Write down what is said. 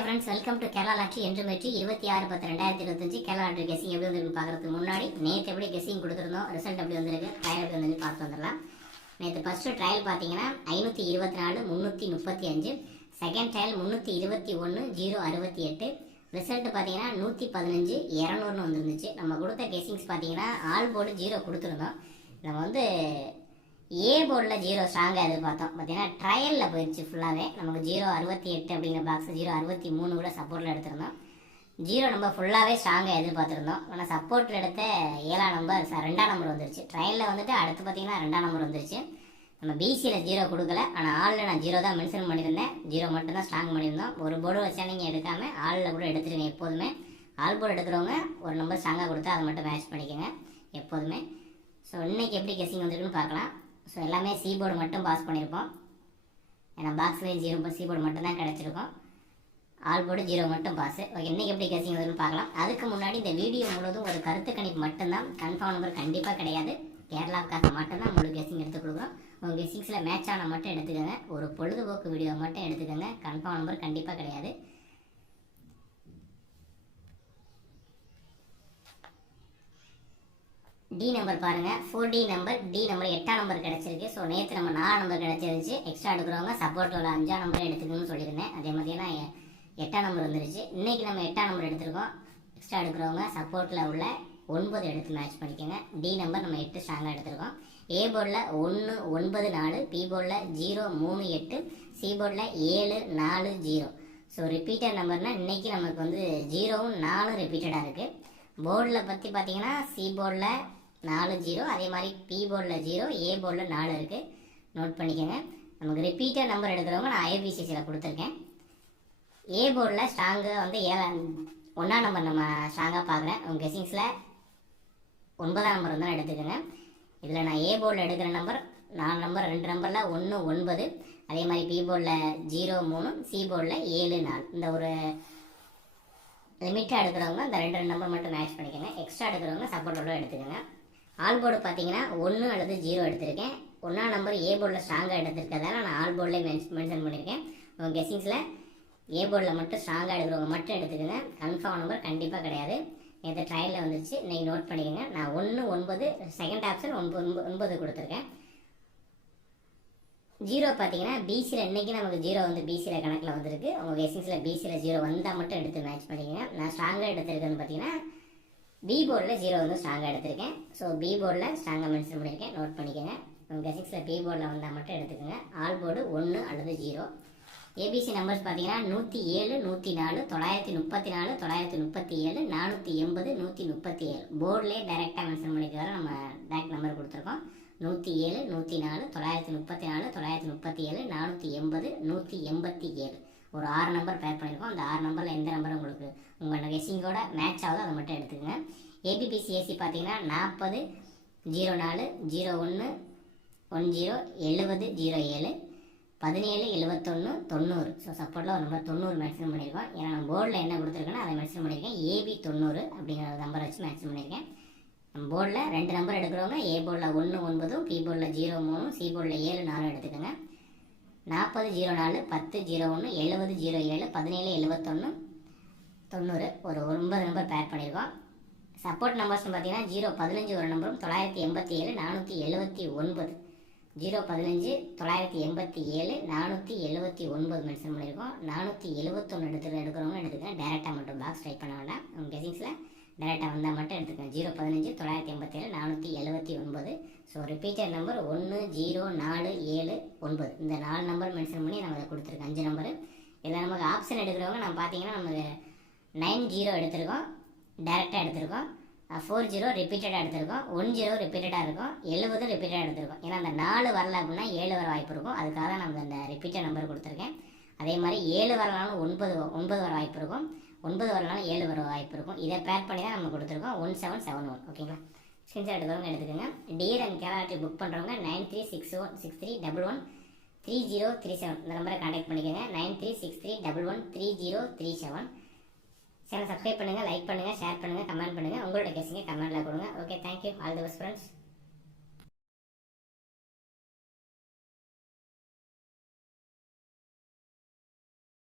Hi friends welcome to Kerala lottery என்று வெற்றி இருபத்தி ஆறு பத்து ரெண்டாயிரத்தி இருபத்தஞ்சு கேரளா லாட்ரி கெஸிங் எப்படி வந்துருக்கு பார்க்கறதுக்கு முன்னாடி? நேற்று எப்படி கெஸிங் கொடுத்துருந்தோம்? ரிசல்ட் எப்படி வந்திருக்கு? ட்ரையல் எப்படி வந்து பார்த்து வந்துடலாம். நேற்று ஃபஸ்ட்டு ட்ரையல் பார்த்தீங்கன்னா ஐநூற்றி இருபத்தி நாலு முந்நூற்றி முப்பத்தி அஞ்சு. செகண்ட் ட்ரையல் முந்நூற்றி இருபத்தி ஒன்று ஜீரோ அறுபத்தி எட்டு. ரிசல்ட் பார்த்தீங்கன்னா நூற்றி பதினஞ்சு இரநூறுன்னு வந்துருந்துச்சு. நம்ம கொடுத்த கெஸிங்ஸ் பார்த்தீங்கன்னா ஆல் போர்டு ஜீரோ கொடுத்துருந்தோம். நம்ம வந்து ஏ போர்டில் ஜீரோ ஸ்ட்ராங்காக எதிர்பார்த்தோம். பார்த்தீங்கன்னா ட்ரையலில் போயிடுச்சு ஃபுல்லாகவே நமக்கு ஜீரோ அறுபத்தி எட்டு அப்படிங்கிற பாக்ஸ் ஜீரோ அறுபத்தி மூணு கூட சப்போர்ட்டில் எடுத்திருந்தோம். ஜீரோ நம்ம ஃபுல்லாகவே ஸ்ட்ராங்காக எதிர்பார்த்துருந்தோம். ஆனால் சப்போர்ட்டில் எடுத்த ஏழாம் நம்பர் ரெண்டாம் நம்பர் வந்துருச்சு. ட்ரையலில் வந்துட்டு அடுத்து பார்த்தீங்கன்னா ரெண்டாம் நம்பர் வந்துருச்சு. நம்ம பிசியில் ஜீரோ கொடுக்கல. ஆனால் ஆளில் நான் ஜீரோ தான் மென்ஷன் பண்ணியிருந்தேன். ஜீரோ மட்டும் தான் ஸ்ட்ராங் பண்ணியிருந்தோம். ஒரு போர்டு வச்சா நீங்கள் எடுக்காமல் ஆளில் கூட எடுத்துருங்க எப்போதுமே. ஆல் போர்டு எடுக்கிறவங்க ஒரு நம்பர் ஸ்ட்ராங்காக கொடுத்தா அதை மட்டும் மேட்ச் பண்ணிக்கோங்க எப்போதுமே. ஸோ இன்றைக்கி எப்படி கெஸிங் வந்திருக்குன்னு பார்க்கலாம். ஸோ எல்லாமே சி போர்டு மட்டும் பாஸ் பண்ணியிருப்போம் ஏன்னா பாக்ஸில் ஜீரோ சி போர்டு மட்டும் தான் ஆல் போர்டு ஜீரோ மட்டும் பாஸ் ஓகே இன்னைக்கு எப்படி கேசிங் வருதுன்னு பார்க்கலாம். அதுக்கு முன்னாடி இந்த வீடியோ முழுவதும் ஒரு கருத்து கணிப்பு மட்டும்தான். கன்ஃபார்ம் நம்பர் கண்டிப்பாக கிடையாது. கேரளாவுக்காக மட்டும்தான் முழு கெஸிங் எடுத்து கொடுக்குறோம். உங்கள் கெஸிங்ஸில் மேட்ச் ஆன மட்டும் எடுத்துக்கோங்க. ஒரு பொழுதுபோக்கு வீடியோ மட்டும் எடுத்துக்கோங்க. கன்ஃபார்ம் நம்பர் கண்டிப்பாக கிடையாது. டி நம்பர் பாருங்கள் four D number D number எட்டாம் நம்பர் கிடச்சிருக்கு. ஸோ நேற்று நம்ம நாலாம் நம்பர் கிடச்சிருந்துச்சு. எக்ஸ்ட்ரா எடுக்கிறவங்க சப்போர்ட்டோட அஞ்சாம் நம்பர் எடுத்துக்கணும்னு சொல்லியிருந்தேன். அதே மாதிரினா எ- எட்டாம் நம்பர் வந்துருச்சு. இன்றைக்கி நம்ம எட்டாம் நம்பர் எடுத்திருக்கோம். எக்ஸ்ட்ரா எடுக்கிறவங்க சப்போர்ட்டில் உள்ள ஒன்பது எடுத்து மேட்ச் பண்ணிக்கோங்க. டி நம்பர் நம்ம எட்டு ஸ்ட்ராங்காக எடுத்திருக்கோம். ஏ போர்டில் ஒன்று ஒன்பது நாலு பி போர்டில் ஜீரோ மூணு எட்டு சி போர்டில் ஏழு நாலு ஜீரோ ஸோ ரிப்பீட்டட் நம்பர்னால் இன்றைக்கி நமக்கு வந்து ஜீரோவும் நாலும் ரிப்பீட்டடாக இருக்குது போர்டில் பற்றி பார்த்தீங்கன்னா சி போர்டில் நாலு ஜீரோ அதே மாதிரி பி போர்டில் ஜீரோ ஏ போர்டில் நாலு இருக்குது நோட் பண்ணிக்கோங்க. நமக்கு ரிப்பீட்டாக நம்பர் எடுக்கிறவங்க நான் ஐபிசிசியில் கொடுத்துருக்கேன். ஏ போர்டில் ஸ்ட்ராங்கு வந்து ஏழாம் ஒன்றாம் நம்பர் நம்ம ஸ்ட்ராங்காக பார்க்குறேன். உங்கள் கெஸிங்ஸில் ஒன்பதாம் நம்பர் தான் எடுத்துக்கோங்க. இதில் நான் ஏ போர்டில் எடுக்கிற நம்பர் நாலு நம்பர் ரெண்டு நம்பரில் ஒன்று ஒன்பது. அதே மாதிரி பி போர்டில் ஜீரோ மூணு சி போர்டில் ஏழு நாலு. இந்த ஒரு லிமிட்டாக எடுக்கிறவங்க இந்த ரெண்டு ரெண்டு நம்பர் மட்டும் மேட்ச் பண்ணிக்கோங்க. எக்ஸ்ட்ரா எடுக்கிறவங்க சப்போர்ட்டோட எடுத்துக்கோங்க. ஆல் போர்டு பார்த்தீங்கன்னா ஒன்று அல்லது ஜீரோ எடுத்திருக்கேன். ஒன்றாம் நம்பர் ஏ போர்டில் ஸ்ட்ராங்காக எடுத்திருக்கிறதால நான் ஆல் போர்டில் மென்ஷன் பண்ணியிருக்கேன். உங்கள் கெஸிங்ஸில் ஏ போர்டில் மட்டும் ஸ்ட்ராங்காக எடுக்கிறவங்க மட்டும் எடுத்துக்கோங்க. கன்ஃபார்ம் நம்பர் கண்டிப்பாக கிடையாது. நேற்று ட்ரையலில் வந்துருச்சு. நீங்கள் நோட் பண்ணிக்கோங்க. நான் ஒன்று ஒன்பது செகண்ட் ஆப்ஷன் ஒன்பது ஒன்பது- ஒன்பது கொடுத்துருக்கேன். ஜீரோ பார்த்தீங்கன்னா பிசியில் இன்றைக்கி நமக்கு ஜீரோ வந்து பிசியில் கணக்கில் வந்திருக்கு. உங்கள் கெஸிங்ஸில் பிசியில் ஜீரோ வந்தால் மட்டும் எடுத்து மேட்ச் பண்ணிக்கோங்க. நான் ஸ்ட்ராங்காக எடுத்திருக்கேன்னு பார்த்தீங்கன்னா பி போர்டில் ஜீரோ வந்து ஸ்ட்ராங்காக எடுத்திருக்கேன். ஸோ பி போர்டில் ஸ்ட்ராங்காக மென்ஷன் பண்ணியிருக்கேன் நோட் பண்ணிக்கோங்க. உங்கள் கெஸிங்ஸில் பி போர்டில் வந்தால் மட்டும் எடுத்துக்கோங்க. ஆல் போர்டு ஒன்று அல்லது ஜீரோ ஏபிசி நம்பர்ஸ் பார்த்தீங்கன்னா நூற்றி ஏழு நூற்றி நாலு தொள்ளாயிரத்தி முப்பத்தி நாலு தொள்ளாயிரத்தி முப்பத்தி ஏழு நானூற்றி எண்பது நூற்றி முப்பத்தி ஏழு. போர்டிலே டைரெக்டாக மென்ஷன் பண்ணிக்கிறதால நம்ம டேரக்ட் நம்பர் கொடுத்துருக்கோம். நூற்றி ஏழு நூற்றி நாலு தொள்ளாயிரத்தி முப்பத்தி நாலு தொள்ளாயிரத்தி முப்பத்தி ஏழு நானூற்றி எண்பது நூற்றி எண்பத்தி ஏழு. ஒரு ஆறு நம்பர் பேர் பண்ணியிருக்கோம். அந்த ஆறு நம்பரில் எந்த நம்பரும் உங்களுக்கு உங்கள் கெஸிங்கோட மேட்ச் ஆகுதோ அதை மட்டும் எடுத்துக்கோங்க. ஏபிபிசிஎஸ்சி பார்த்தீங்கன்னா நாற்பது ஜீரோ நாலு ஜீரோ ஒன்று ஒன் ஜீரோ எழுபது ஜீரோ ஏழு பதினேழு எழுபத்தொன்று தொண்ணூறு. ஸோ சப்போர்ட்டில் ஒரு நம்பர் தொண்ணூறு மேக்ஸிமம் பண்ணியிருக்கோம். ஏன்னா நான் போர்டில் என்ன கொடுத்துருக்கேனோ அதை மேக்ஸிமம் பண்ணியிருக்கேன். ஏபி தொண்ணூறு அப்படிங்கிற நம்பரை நம்பர் வச்சு மேக்ஸிமம் பண்ணியிருக்கேன். நம்ம போர்டில் ரெண்டு நம்பர் எடுக்கிறவங்க ஏ போர்டில் ஒன்று ஒன்பதும் பி போர்டில் ஜீரோ மூணும் சி போர்டில் ஏழு நாலும் எடுத்துக்கோங்க. நாற்பது ஜீரோ நாலு பத்து ஜீரோ ஒன்று எழுபது ஜீரோ ஏழு பதினேழு எழுபத்தொன்று தொண்ணூறு. ஒரு ஒன்பது நம்பர் பேர் பண்ணியிருக்கோம். சப்போர்ட் நம்பர்ஸ்னு பார்த்தீங்கன்னா ஜீரோ பதினஞ்சு ஒரு நம்பரும் தொள்ளாயிரத்தி எண்பத்தி ஏழு நானூற்றி எழுபத்தி ஒன்பது. ஜீரோ பதினஞ்சு தொள்ளாயிரத்தி எண்பத்தி ஏழு நானூற்றி எழுபத்தி ஒன்பது மென்ஷன் பண்ணியிருக்கோம். நானூற்றி எழுபத்தொன்று எடுத்து எடுக்கிறவங்க எடுத்துக்கங்க. டேரெக்டாக மட்டும் பாக்ஸ் ட்ரை பண்ண வேண்டாம். உங்கள் கெஸிங்ஸில் டேரெக்டாக வந்தால் மட்டும் எடுத்துக்கங்க. ஜீரோ பதினஞ்சு தொள்ளாயிரத்தி எண்பத்தேழு நானூற்றி எழுபத்தி ஒன்பது. ஸோ ரிப்பீட்டர் நம்பர் ஒன்று ஜீரோ நாலு ஏழு ஒன்பது. இந்த நாலு நம்பர் மென்ஷன் பண்ணி நம்ம அதை கொடுத்துருக்கோம். அஞ்சு நம்பரு இதில் நமக்கு ஆப்ஷன் எடுக்கிறவங்க நம்ம பார்த்தீங்கன்னா நமக்கு நைன் ஜீரோ எடுத்திருக்கோம். டேரெக்டாக எடுத்திருக்கோம். ஃபோர் ஜீரோ ரிப்பீட்டடாக எடுத்திருக்கோம். ஒன் ஜீரோ ரிப்பீட்டடாக இருக்கும். எழுபது ரிப்பீட்டடாக எடுத்திருக்கோம். ஏன்னா அந்த நாலு வரல அப்படின்னா ஏழு வர வாய்ப்பு இருக்கும். அதுக்காக தான் நம்ம அந்த ரிப்பீட்டட் நம்பர் கொடுத்துருக்கேன். அதே மாதிரி ஏழு வரலாலும் ஒன்பது ஒன்பது வர வாய்ப்பு இருக்கும். ஒன்பது வரலாம் ஏழு வர வாய்ப்பு இருக்கும். இதை பேர் பண்ணி தான் நம்ம கொடுத்துருக்கோம். ஒன் செவன் செவன் ஒன் ஓகேங்களா ஸ்கிரீன்ஷாட் எடுக்கிறவங்க எடுத்துக்கோங்க. டியர் அண்ட் கேலாட்டி புக் பண்ணுறவங்க nine three six one six three double one three zero three seven இந்த நம்பரை காண்டாக்ட் பண்ணிக்கோங்க. Nine three six three double one three zero three seven channel subscribe பண்ணுங்கள் like பண்ணுங்கள் ஷேர் பண்ணுங்கள் கமெண்ட் பண்ணுங்கள் உங்களோட கெஸிங்க கமெண்ட்டில் கொடுங்க. Okay thank you all the best friends